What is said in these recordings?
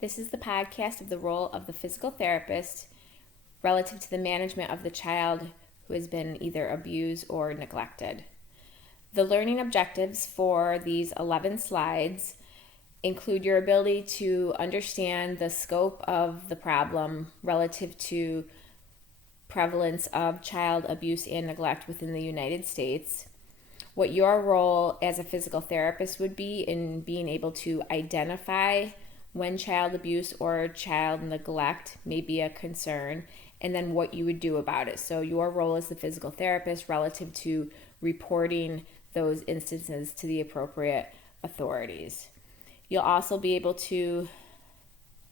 This is the podcast of the role of the physical therapist relative to the management of the child who has been either abused or neglected. The learning objectives for these 11 slides include your ability to understand the scope of the problem relative to prevalence of child abuse and neglect within the United States, what your role as a physical therapist would be in being able to identify when child abuse or child neglect may be a concern, and then what you would do about it. So your role as the physical therapist relative to reporting those instances to the appropriate authorities. You'll also be able to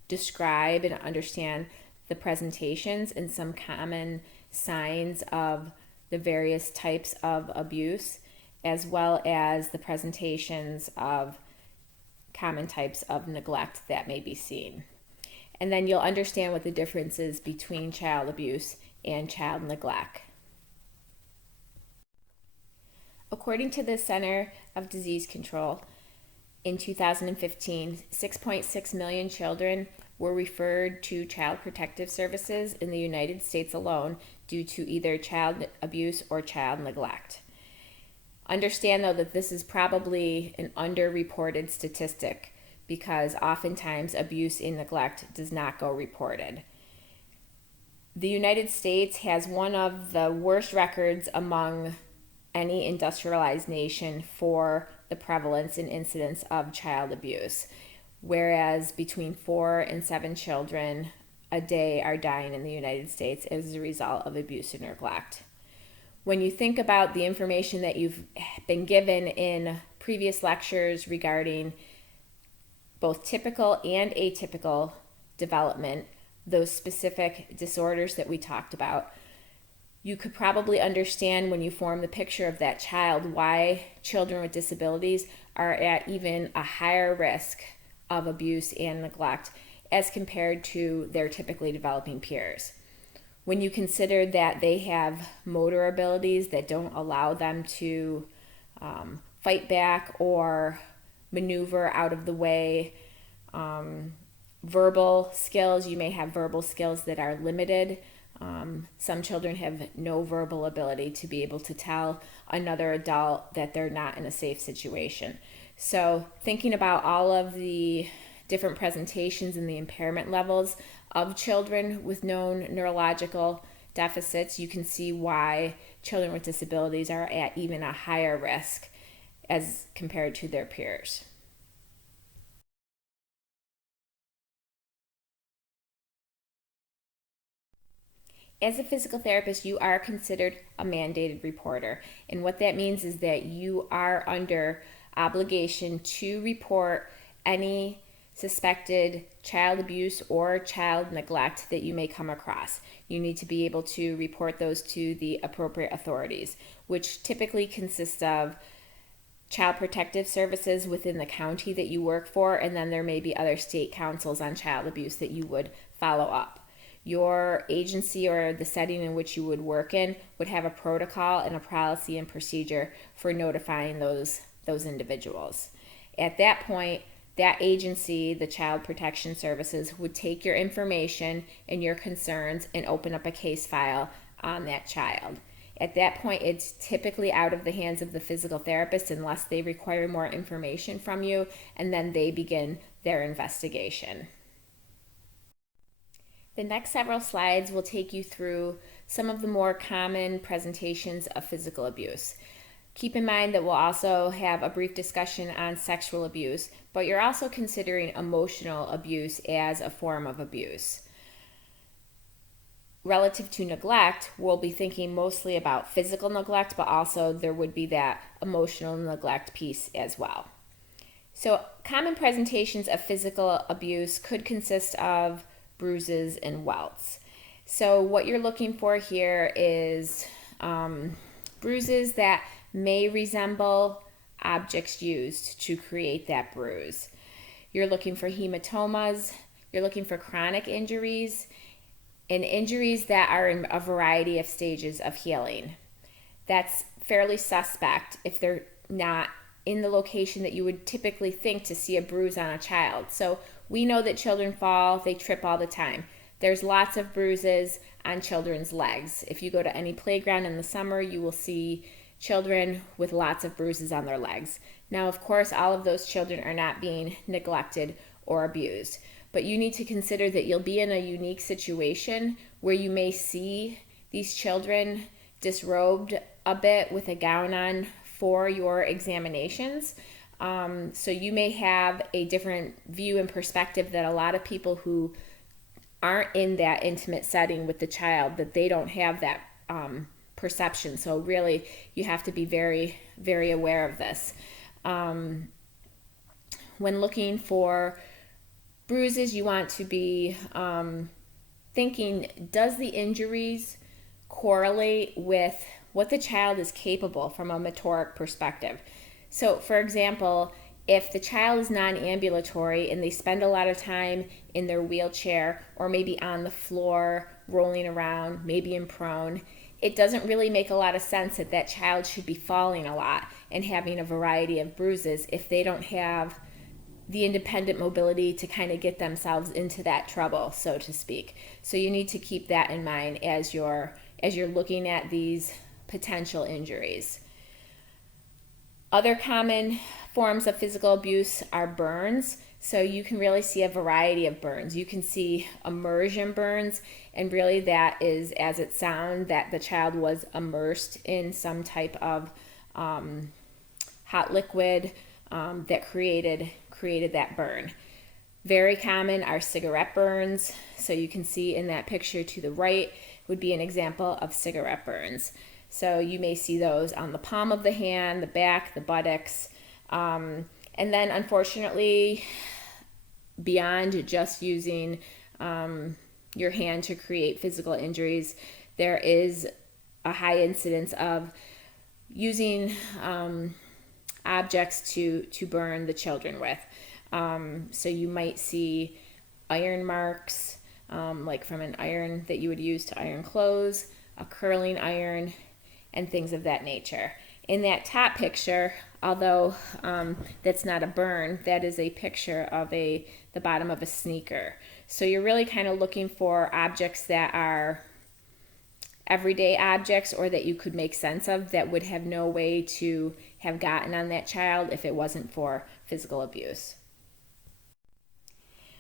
describe and understand the presentations and some common signs of the various types of abuse, as well as the presentations of common types of neglect that may be seen. And then you'll understand what the difference is between child abuse and child neglect. According to the Center of Disease Control, in 2015, 6.6 million children were referred to Child Protective Services in the United States alone due to either child abuse or child neglect. Understand, though, that this is probably an underreported statistic because oftentimes abuse and neglect does not go reported. The United States has one of the worst records among any industrialized nation for the prevalence and incidence of child abuse, whereas between 4 and 7 children a day are dying in the United States as a result of abuse and neglect. When you think about the information that you've been given in previous lectures regarding both typical and atypical development, those specific disorders that we talked about, you could probably understand when you form the picture of that child why children with disabilities are at even a higher risk of abuse and neglect as compared to their typically developing peers. When you consider that they have motor abilities that don't allow them to fight back or maneuver out of the way, verbal skills, you may have verbal skills that are limited. Some children have no verbal ability to be able to tell another adult that they're not in a safe situation. So thinking about all of the different presentations and the impairment levels of children with known neurological deficits, you can see why children with disabilities are at even a higher risk as compared to their peers. As a physical therapist, you are considered a mandated reporter. And what that means is that you are under obligation to report any suspected child abuse or child neglect that you may come across. You need to be able to report those to the appropriate authorities, which typically consist of Child Protective Services within the county that you work for, and then there may be other state councils on child abuse that you would follow up. Your agency or the setting in which you would work in would have a protocol and a policy and procedure for notifying those individuals. At that point, that agency, the Child Protection Services, would take your information and your concerns and open up a case file on that child. At that point, it's typically out of the hands of the physical therapist unless they require more information from you, and then they begin their investigation. The next several slides will take you through some of the more common presentations of physical abuse. Keep in mind that we'll also have a brief discussion on sexual abuse, but you're also considering emotional abuse as a form of abuse. Relative to neglect, we'll be thinking mostly about physical neglect, but also there would be that emotional neglect piece as well. So common presentations of physical abuse could consist of bruises and welts. So what you're looking for here is bruises that may resemble objects used to create that bruise. You're looking for hematomas, you're looking for chronic injuries, and injuries that are in a variety of stages of healing. That's fairly suspect if they're not in the location that you would typically think to see a bruise on a child. So we know that children fall, they trip all the time. There's lots of bruises on children's legs. If you go to any playground in the summer, you will see children with lots of bruises on their legs. Now, of course, all of those children are not being neglected or abused, but you need to consider that you'll be in a unique situation where you may see these children disrobed a bit with a gown on for your examinations. So you may have a different view and perspective that a lot of people who aren't in that intimate setting with the child, that they don't have that perception. So really, you have to be very, very aware of this. When looking for bruises, you want to be thinking, does the injuries correlate with what the child is capable from a motoric perspective? So, for example, if the child is non-ambulatory and they spend a lot of time in their wheelchair or maybe on the floor rolling around, maybe in prone, it doesn't really make a lot of sense that that child should be falling a lot and having a variety of bruises if they don't have the independent mobility to kind of get themselves into that trouble, so to speak. So you need to keep that in mind as you're looking at these potential injuries. Other common forms of physical abuse are burns. So you can really see a variety of burns. You can see immersion burns, and really that is, as it sounds, that the child was immersed in some type of hot liquid that created that burn. Very common are cigarette burns. So you can see in that picture to the right would be an example of cigarette burns. So you may see those on the palm of the hand, the back, the buttocks. And then unfortunately, beyond just using your hand to create physical injuries, there is a high incidence of using objects to burn the children with. So you might see iron marks, like from an iron that you would use to iron clothes, a curling iron, and things of that nature. In that top picture, although that's not a burn, that is a picture of the bottom of a sneaker. So you're really kind of looking for objects that are everyday objects or that you could make sense of that would have no way to have gotten on that child if it wasn't for physical abuse.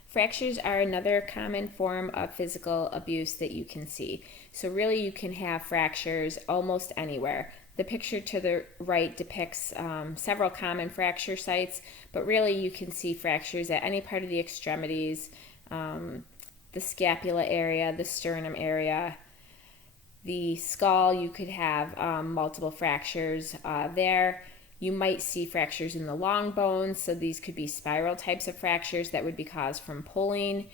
Fractures are another common form of physical abuse that you can see. So really you can have fractures almost anywhere. The picture to the right depicts several common fracture sites, but really you can see fractures at any part of the extremities, the scapula area, the sternum area, the skull. You could have multiple fractures there. You might see fractures in the long bones, so these could be spiral types of fractures that would be caused from pulling,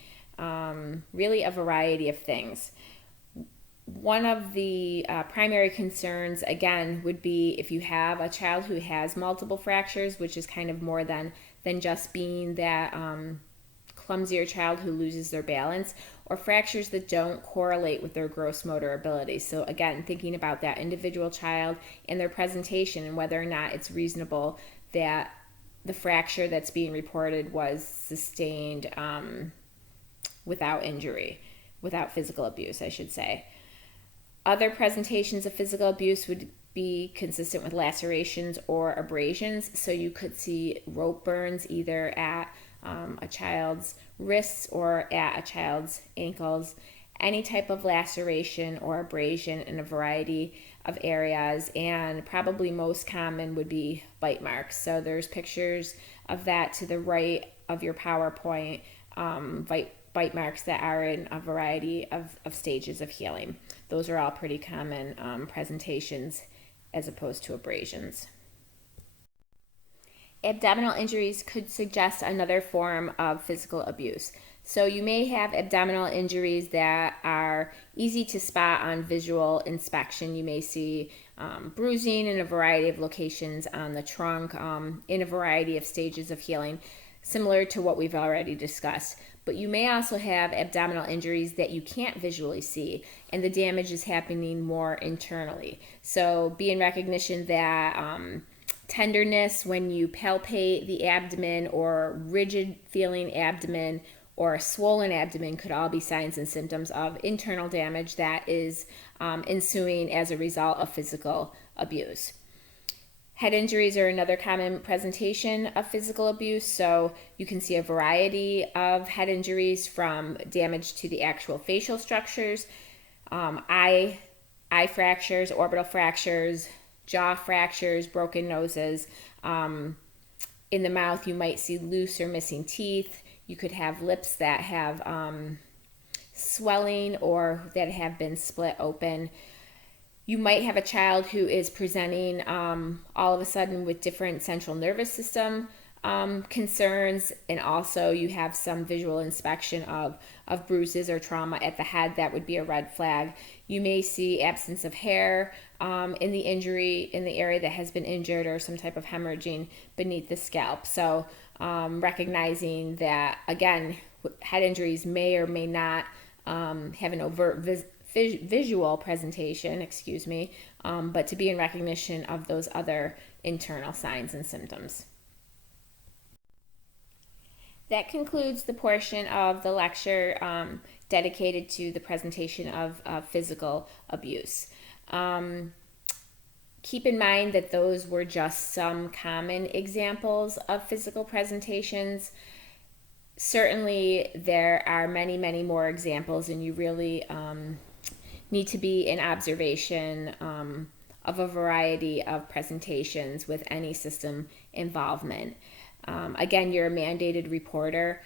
really a variety of things. One of the primary concerns, again, would be if you have a child who has multiple fractures, which is kind of more than just being that clumsier child who loses their balance, or fractures that don't correlate with their gross motor ability. So again, thinking about that individual child and their presentation and whether or not it's reasonable that the fracture that's being reported was sustained without injury, without physical abuse, I should say. Other presentations of physical abuse would be consistent with lacerations or abrasions. So you could see rope burns either at a child's wrists or at a child's ankles, any type of laceration or abrasion in a variety of areas, and probably most common would be bite marks. So there's pictures of that to the right of your PowerPoint, bite marks that are in a variety of stages of healing. Those are all pretty common presentations as opposed to abrasions. Abdominal injuries could suggest another form of physical abuse. So you may have abdominal injuries that are easy to spot on visual inspection. You may see bruising in a variety of locations on the trunk, in a variety of stages of healing, similar to what we've already discussed. But you may also have abdominal injuries that you can't visually see, and the damage is happening more internally. So be in recognition that tenderness when you palpate the abdomen, or rigid feeling abdomen, or a swollen abdomen could all be signs and symptoms of internal damage that is ensuing as a result of physical abuse. Head injuries are another common presentation of physical abuse. So you can see a variety of head injuries, from damage to the actual facial structures, eye fractures, orbital fractures, jaw fractures, broken noses. In the mouth, you might see loose or missing teeth. You could have lips that have swelling or that have been split open. You might have a child who is presenting all of a sudden with different central nervous system concerns, and also you have some visual inspection of bruises or trauma at the head. That would be a red flag. You may see absence of hair in the injury, in the area that has been injured, or some type of hemorrhaging beneath the scalp. So recognizing that, again, head injuries may or may not have an overt visual presentation, but to be in recognition of those other internal signs and symptoms. That concludes the portion of the lecture dedicated to the presentation of physical abuse. Keep in mind that those were just some common examples of physical presentations. Certainly, there are many, many more examples, and you really need to be in observation of a variety of presentations with any system involvement. Again, you're a mandated reporter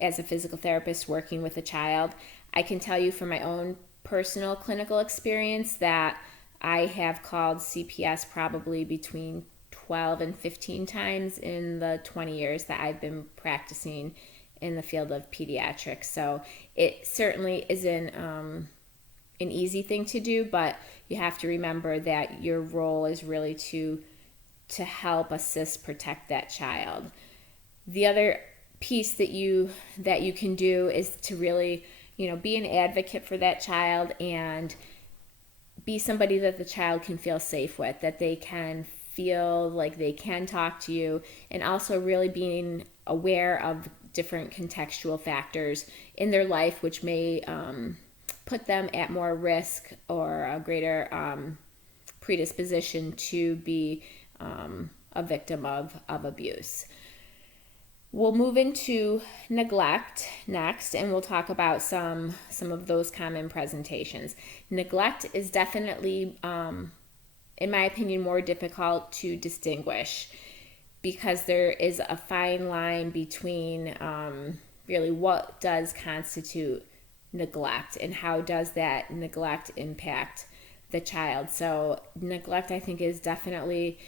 as a physical therapist working with a child. I can tell you from my own personal clinical experience that I have called CPS probably between 12 and 15 times in the 20 years that I've been practicing in the field of pediatrics. So it certainly isn't an easy thing to do, but you have to remember that your role is really to help assist protect that child. The other piece that you can do is to really, be an advocate for that child and be somebody that the child can feel safe with, that they can feel like they can talk to you, and also really being aware of different contextual factors in their life which may put them at more risk or a greater predisposition to be a victim of abuse. We'll move into neglect next, and we'll talk about some of those common presentations. Neglect is definitely, in my opinion, more difficult to distinguish because there is a fine line between really what does constitute neglect and how does that neglect impact the child. So neglect, I think, is definitely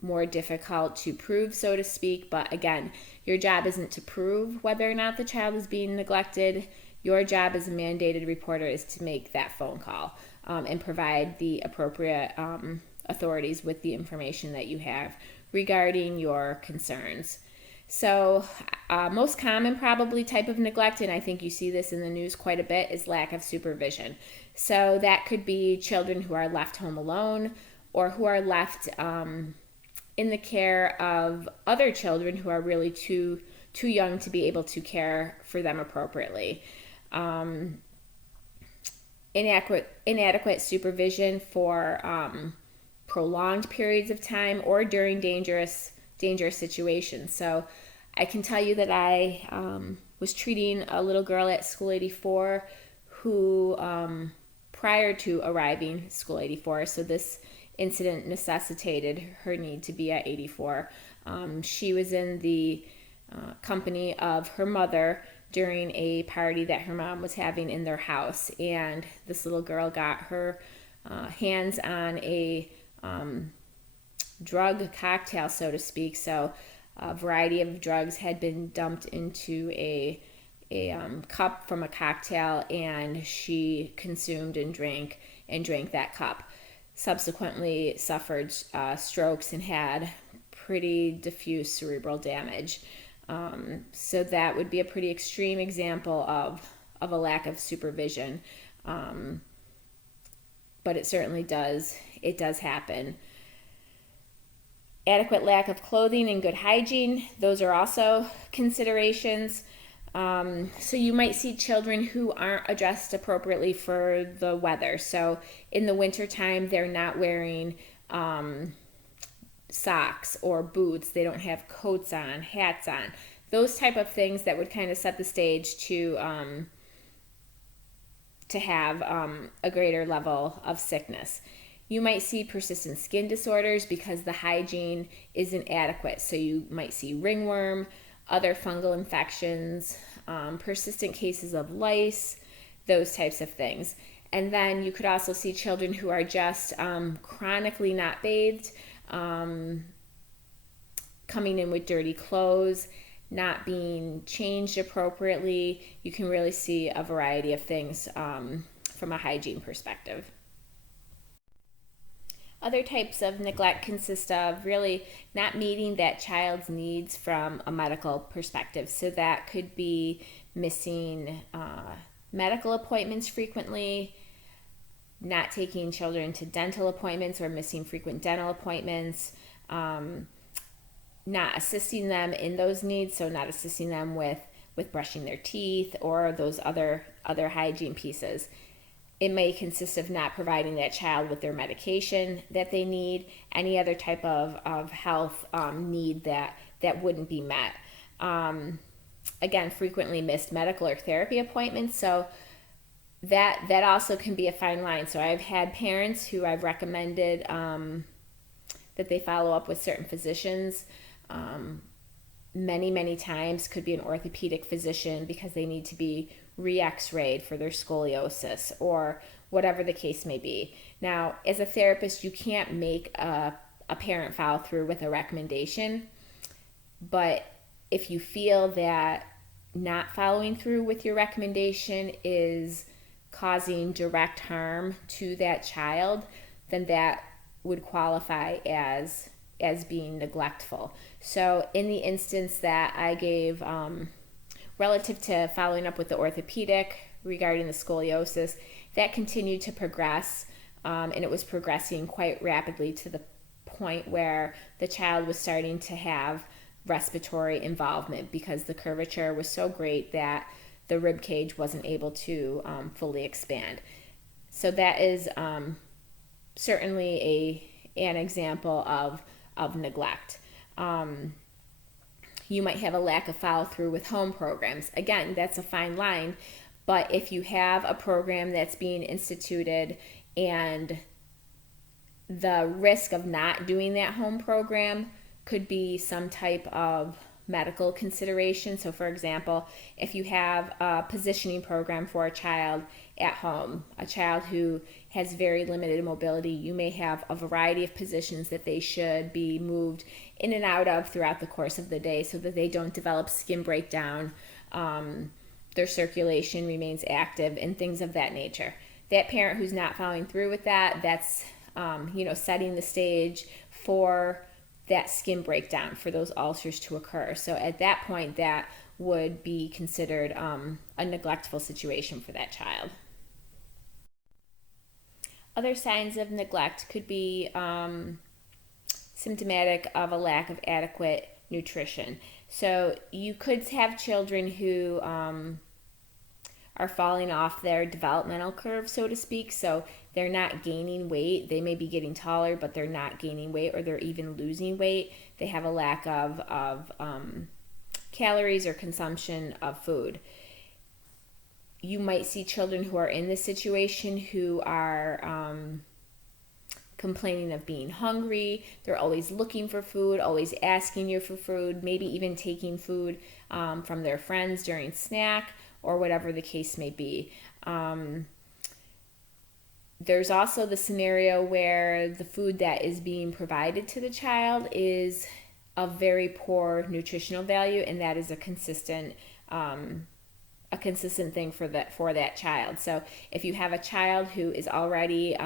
more difficult to prove, so to speak. But again, your job isn't to prove whether or not the child is being neglected. Your job as a mandated reporter is to make that phone call and provide the appropriate authorities with the information that you have regarding your concerns. So most common probably type of neglect, and I think you see this in the news quite a bit, is lack of supervision. So that could be children who are left home alone or who are left in the care of other children who are really too young to be able to care for them appropriately. Inadequate supervision for prolonged periods of time or during dangerous situations. So I can tell you that I was treating a little girl at School 84 who, prior to arriving School 84, so this incident necessitated her need to be at 84. She was in the company of her mother during a party that her mom was having in their house, and this little girl got her hands on a drug cocktail, so to speak. So a variety of drugs had been dumped into a cup from a cocktail, and she consumed and drank that cup. Subsequently suffered strokes and had pretty diffuse cerebral damage. So that would be a pretty extreme example of a lack of supervision. But it certainly does happen. Adequate lack of clothing and good hygiene, those are also considerations. So you might see children who aren't addressed appropriately for the weather. So in the wintertime, they're not wearing socks or boots. They don't have coats on, hats on. Those type of things that would kind of set the stage to have a greater level of sickness. You might see persistent skin disorders because the hygiene isn't adequate. So you might see ringworm, other fungal infections, persistent cases of lice, those types of things. And then you could also see children who are just chronically not bathed, coming in with dirty clothes, not being changed appropriately. You can really see a variety of things from a hygiene perspective. Other types of neglect consist of really not meeting that child's needs from a medical perspective. So that could be missing medical appointments frequently, not taking children to dental appointments or missing frequent dental appointments, not assisting them in those needs, so not assisting them with brushing their teeth or those other hygiene pieces. It may consist of not providing that child with their medication that they need, any other type of health need that wouldn't be met. Again, frequently missed medical or therapy appointments. So that also can be a fine line. So I've had parents who I've recommended that they follow up with certain physicians many times. Could be an orthopedic physician because they need to be re-x-rayed for their scoliosis or whatever the case may be. Now, as a therapist, you can't make a parent follow through with a recommendation, but if you feel that not following through with your recommendation is causing direct harm to that child, then that would qualify as being neglectful. So in the instance that I gave relative to following up with the orthopedic regarding the scoliosis, that continued to progress, and it was progressing quite rapidly to the point where the child was starting to have respiratory involvement because the curvature was so great that the rib cage wasn't able to fully expand. So that is certainly an example of neglect. You might have a lack of follow through with home programs. Again, that's a fine line, but if you have a program that's being instituted and the risk of not doing that home program could be some type of medical consideration. So for example, if you have a positioning program for a child at home, a child who has very limited mobility, you may have a variety of positions that they should be moved in and out of throughout the course of the day so that they don't develop skin breakdown, their circulation remains active, and things of that nature. That parent who's not following through with that's setting the stage for that skin breakdown, for those ulcers to occur. So at that point, that would be considered a neglectful situation for that child. Other signs of neglect could be symptomatic of a lack of adequate nutrition. So you could have children who are falling off their developmental curve, so to speak. So they're not gaining weight. They may be getting taller, but they're not gaining weight, or they're even losing weight. They have a lack of calories or consumption of food. You might see children who are in this situation who are complaining of being hungry. They're always looking for food, always asking you for food, maybe even taking food from their friends during snack or whatever the case may be. There's also the scenario where the food that is being provided to the child is of very poor nutritional value, and that is a consistent thing for that child. So if you have a child who is already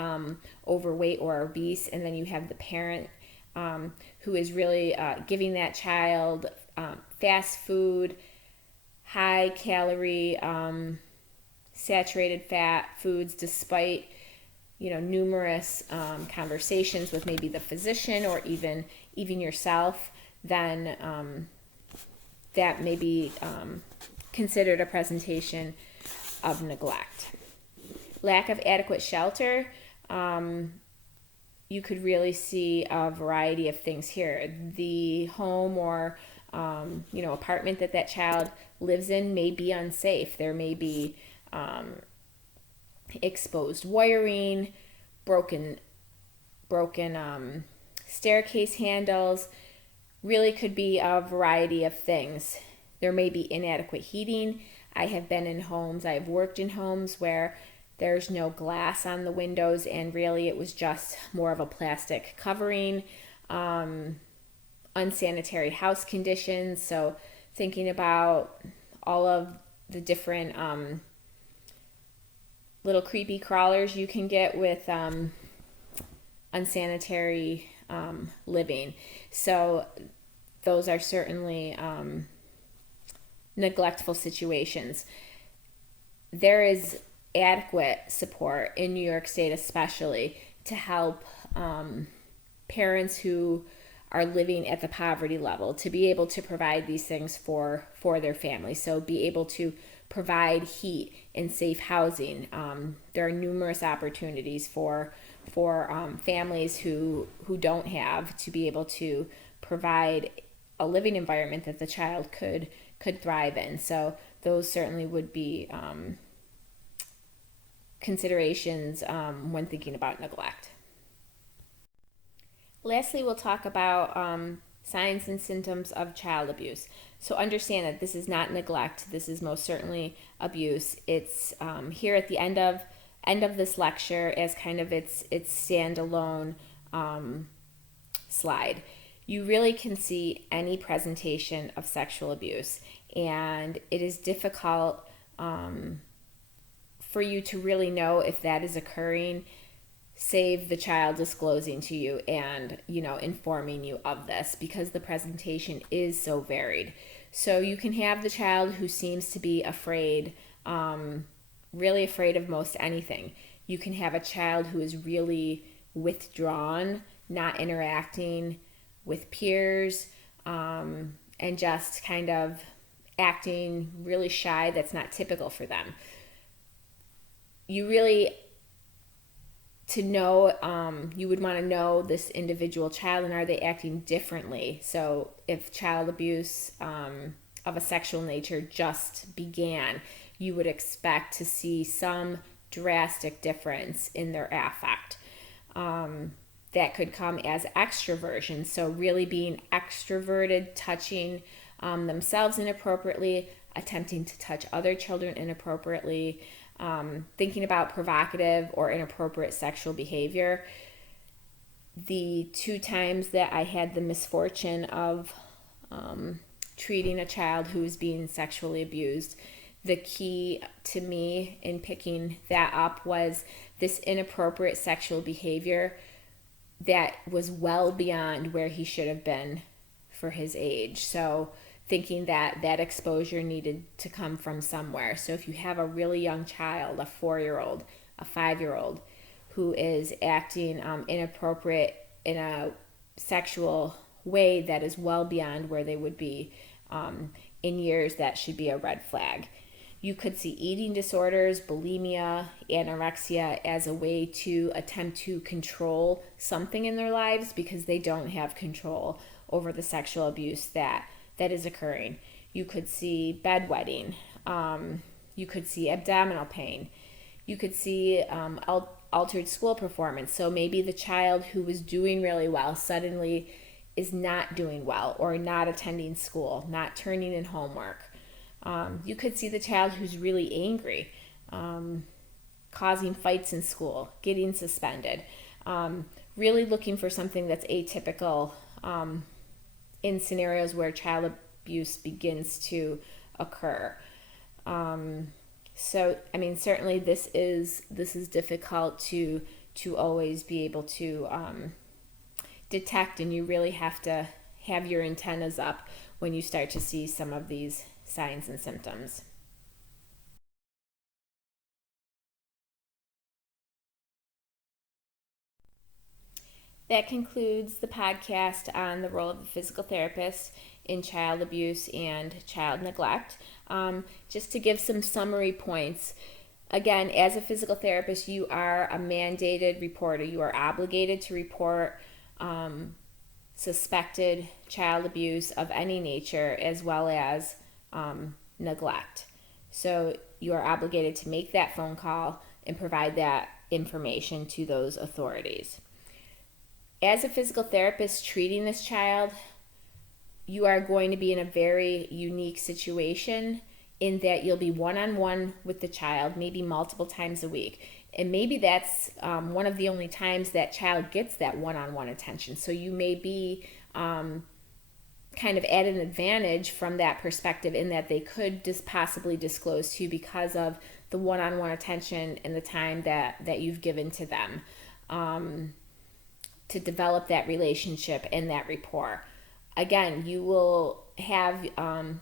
overweight or obese, and then you have the parent who is really giving that child fast food, high calorie, saturated fat foods, despite numerous conversations with maybe the physician or even even yourself, then that may be considered a presentation of neglect. Lack of adequate shelter, you could really see a variety of things here. The home or apartment that child lives in may be unsafe. There may be exposed wiring, broken staircase handles. Really could be a variety of things. There may be inadequate heating. I have been in homes, I have worked in homes where there's no glass on the windows, and really it was just more of a plastic covering. Unsanitary house conditions. So thinking about all of the different little creepy crawlers you can get with unsanitary living. So those are certainly neglectful situations. There is adequate support in New York State, especially to help parents who are living at the poverty level to be able to provide these things for their family. So be able to provide heat and safe housing. There are numerous opportunities for families who don't have, to be able to provide a living environment that the child could thrive in. So those certainly would be considerations when thinking about neglect. Lastly, we'll talk about signs and symptoms of child abuse. So understand that this is not neglect. This is most certainly abuse. It's here at the end of this lecture as kind of its standalone slide. You really can see any presentation of sexual abuse, and it is difficult for you to really know if that is occurring, save the child disclosing to you and informing you of this, because the presentation is so varied. So you can have the child who seems to be afraid, really afraid of most anything. You can have a child who is really withdrawn, not interacting with peers, and just kind of acting really shy. That's not typical for them. You really, to know, you would want to know this individual child, and are they acting differently? So if child abuse of a sexual nature just began, you would expect to see some drastic difference in their affect. That could come as extroversion, so really being extroverted, touching themselves inappropriately, attempting to touch other children inappropriately, thinking about provocative or inappropriate sexual behavior. The 2 times that I had the misfortune of treating a child who was being sexually abused, the key to me in picking that up was this inappropriate sexual behavior that was well beyond where he should have been for his age. So thinking that exposure needed to come from somewhere. So if you have a really young child, a 4-year-old, a 5-year-old, who is acting inappropriate in a sexual way that is well beyond where they would be in years, that should be a red flag. You could see eating disorders, bulimia, anorexia as a way to attempt to control something in their lives because they don't have control over the sexual abuse that is occurring. You could see bedwetting. You could see abdominal pain. You could see altered school performance. So maybe the child who was doing really well suddenly is not doing well, or not attending school, not turning in homework. You could see the child who's really angry, causing fights in school, getting suspended, really looking for something that's atypical in scenarios where child abuse begins to occur. So, I mean, certainly this is difficult to always be able to detect, and you really have to have your antennas up when you start to see some of these signs and symptoms. that concludes the podcast on the role of the physical therapist in child abuse and child neglect. Just to give some summary points, again, as a physical therapist, you are a mandated reporter. You are obligated to report suspected child abuse of any nature, as well as neglect. So you are obligated to make that phone call and provide that information to those authorities. As a physical therapist treating this child, you are going to be in a very unique situation in that you'll be one-on-one with the child, maybe multiple times a week. And maybe that's one of the only times that child gets that one-on-one attention. So you may be kind of at an advantage from that perspective, in that they could just possibly disclose to you because of the one-on-one attention and the time that you've given to them to develop that relationship and that rapport. Again, you will have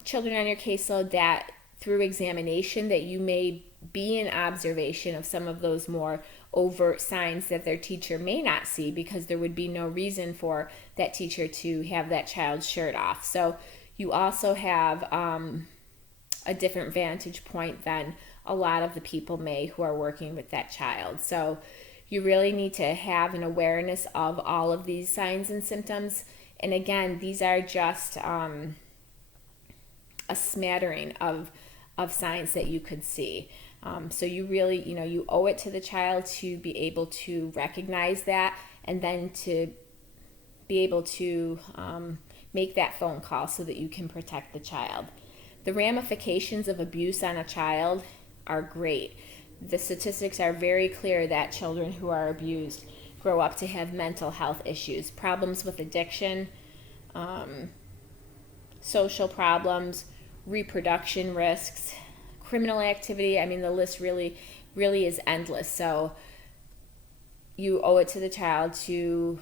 children on your caseload that through examination that you may be in observation of some of those more overt signs that their teacher may not see, because there would be no reason for that teacher to have that child's shirt off. So you also have a different vantage point than a lot of the people may who are working with that child. So you really need to have an awareness of all of these signs and symptoms. And again, these are just a smattering of signs that you could see. So you really, you owe it to the child to be able to recognize that, and then to be able to make that phone call so that you can protect the child. The ramifications of abuse on a child are great. The statistics are very clear that children who are abused grow up to have mental health issues, problems with addiction, social problems, reproduction risks, criminal activity. I mean, the list really is endless. So you owe it to the child to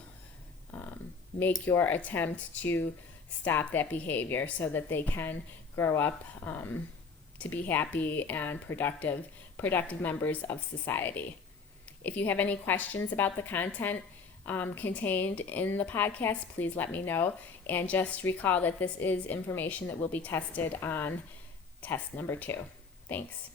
make your attempt to stop that behavior so that they can grow up to be happy and productive members of society. If you have any questions about the content contained in the podcast, please let me know. And just recall that this is information that will be tested on test number 2. Thanks.